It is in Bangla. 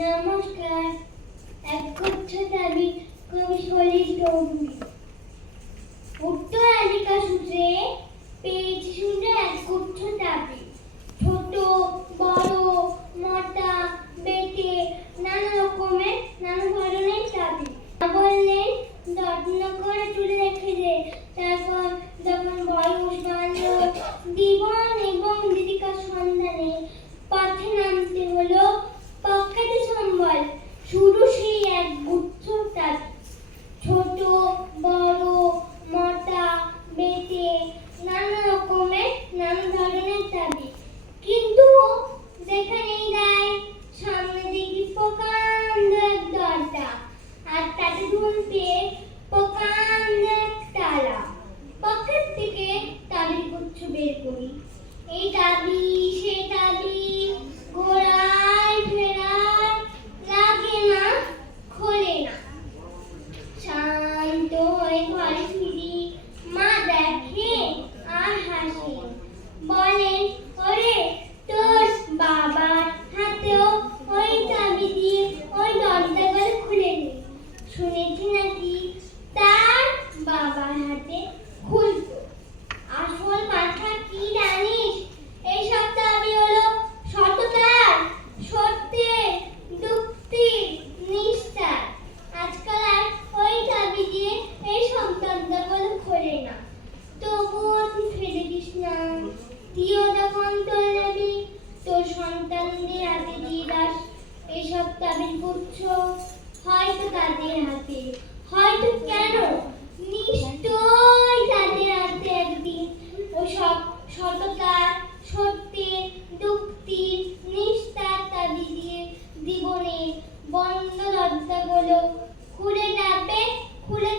নমস্কার। এক গুচ্ছ দাবি কবি সলিল চৌধুরী। উত্তর আলিকা সূত্রে পেয়েছি শুনে এক গুচ্ছ দাবি। ছোট বড় মোটা বেটে নানা রকমের নানা ধরনের দাবি। বললেন যত্ন করে তুলে রেখে দে, তারপর যখন বয়স বাড়ল জীবন এবং জীবিকার সন্ধানে পথে নামতে হলো পকেটে সম্বল। শুরু সেই এক গুচ্ছ দাবি। ছোট বড় মোটা বেটে নানা রকমের নানা ধরনের দাবি। কিন্তু যেখানেই যাই সামনে দেখি প্রকাণ্ড এক দরজা, আর তাতে ঝুলছে প্রকাণ্ড এক তালা। পকেট থেকে দাবির গুচ্ছ বের করি। এই দাবি সে দাবি ঘোরায় ফেরায়, লাগে না খোলে না। শান্ত হয়ে ঘরে ফিরি, মা দেখে আর হাসে, বলেন ওরে তোর বাবার হাতেও ওই চাবি দিয়ে ওই দরজাগুলো খুলে নে। শুনেছি নাকি তার বাবার হাতে খুলতো। আসল কথা কি জানিস? এইসব দাবি হলো সততার, সত্যের, যুক্তির, নিষ্ঠার। আজকাল আর ওই দাবি দিয়ে এইসব দরজাগুলো খোলে না। তবুও তুই ফেলে দিস না। তুইও যখন তোর দাবি তোর সন্তানদের হাতে দিয়ে দাস এইসব দাবির গুচ্ছ, হয়তো তাদের হাতে, হয়তো কেন নিশ্চয় তাদের হাতে একদিন ওই সব সততার, সত্যের, যুক্তির, নিষ্ঠার দাবি দিয়ে জীবনের বন্ধ দরজাগুলো খুলে যাবে, খুলে